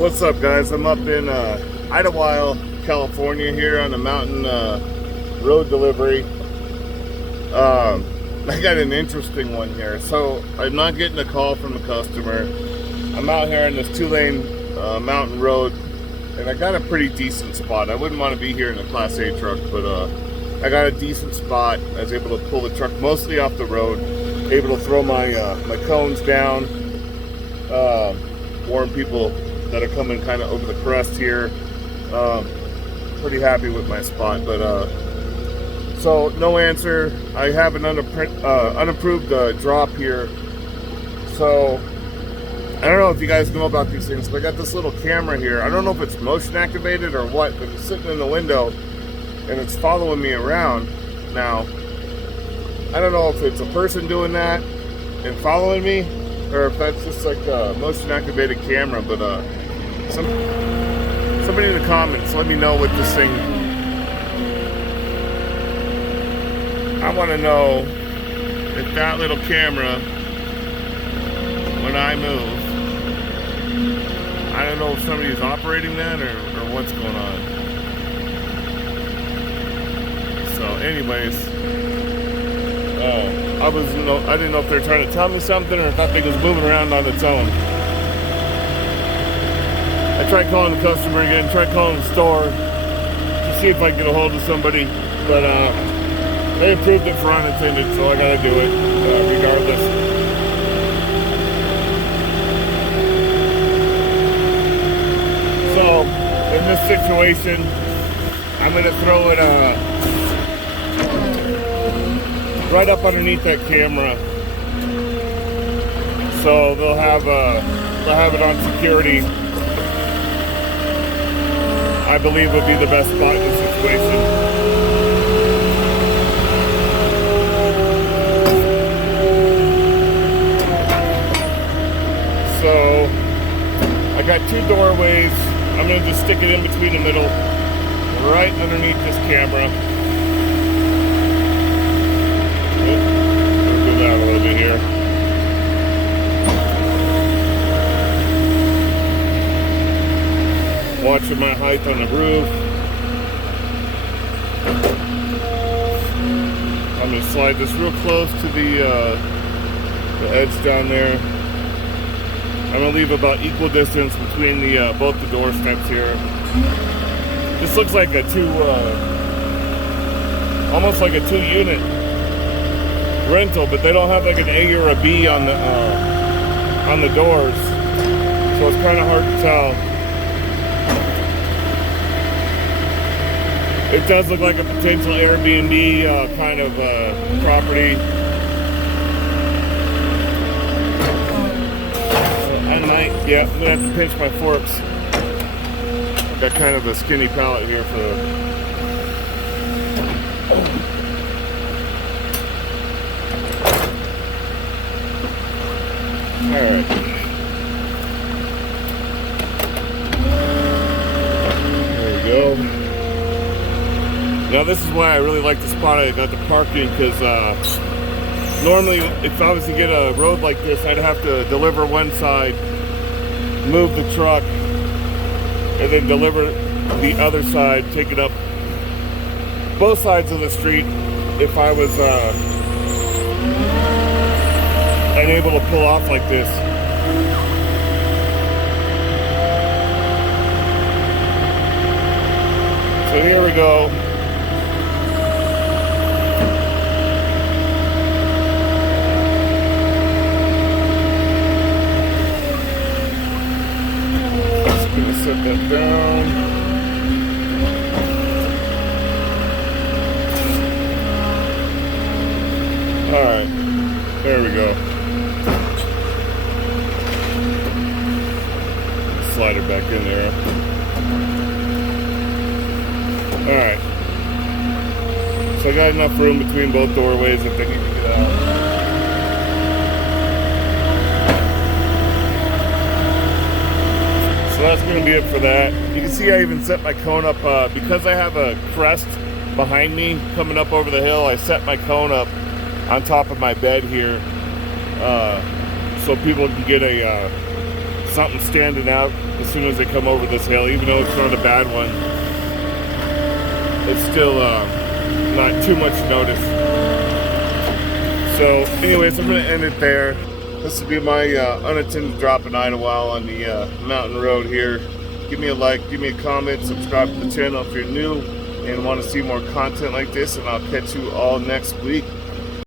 What's up, guys? I'm up in Idlewild, California here on the mountain road delivery. I got an interesting one here. So I'm not getting a call from the customer. I'm out here on this 2-lane mountain road, and I got a pretty decent spot. I wouldn't want to be here in a Class A truck, but I got a decent spot. I was able to pull the truck mostly off the road, able to throw my my cones down, warn people that are coming kind of over the crest here. Pretty happy with my spot, but so no answer. I have an unapproved drop here, so I don't know if you guys know about these things, but I got this little camera here. I don't know if it's motion activated or what, but it's sitting in the window and it's following me around. Now, I don't know if it's a person doing that and following me, or if that's just like a motion activated camera, but somebody in the comments, let me know what this thing. I want to know if that little camera, when I move, I don't know if somebody's operating that or what's going on. So anyways, I didn't know if they're trying to tell me something or if that thing was moving around on its own. I tried calling the customer again, tried calling the store to see if I could get a hold of somebody, but they approved it for unattended, so I gotta do it regardless. So in this situation, I'm gonna throw it right up underneath that camera, so they'll have it on security. I believe would be the best spot in this situation. So I got two doorways. I'm gonna just stick it in between the middle, right underneath this camera. We'll do that a little bit here. Watching my height on the roof. I'm gonna slide this real close to the edge down there. I'm gonna leave about equal distance between the both the door steps here. This looks like a almost like a 2-unit rental, but they don't have like an A or a B on the doors, so it's kind of hard to tell. It does look like a potential Airbnb kind of property. I might, yeah, I'm gonna have to pinch my forks. Got kind of a skinny pallet here for the. All right. There we go. Now this is why I really like the spot I got the parking, because normally if I was to get a road like this, I'd have to deliver one side, move the truck, and then deliver the other side, take it up both sides of the street if I was unable to pull off like this. So here we go. Set that down. All right, there we go. Slide it back in there. All right. So I got enough room between both doorways if they need to get out. So that's going to be it for that. You can see I even set my cone up, because I have a crest behind me coming up over the hill. I set my cone up on top of my bed here, so people can get a something standing out as soon as they come over this hill, even though it's not a bad one. It's still not too much notice. So anyways, I'm going to end it there. This will be my unattended drop in Idlewild on the mountain road here. Give me a like, give me a comment, subscribe to the channel if you're new and want to see more content like this, and I'll catch you all next week.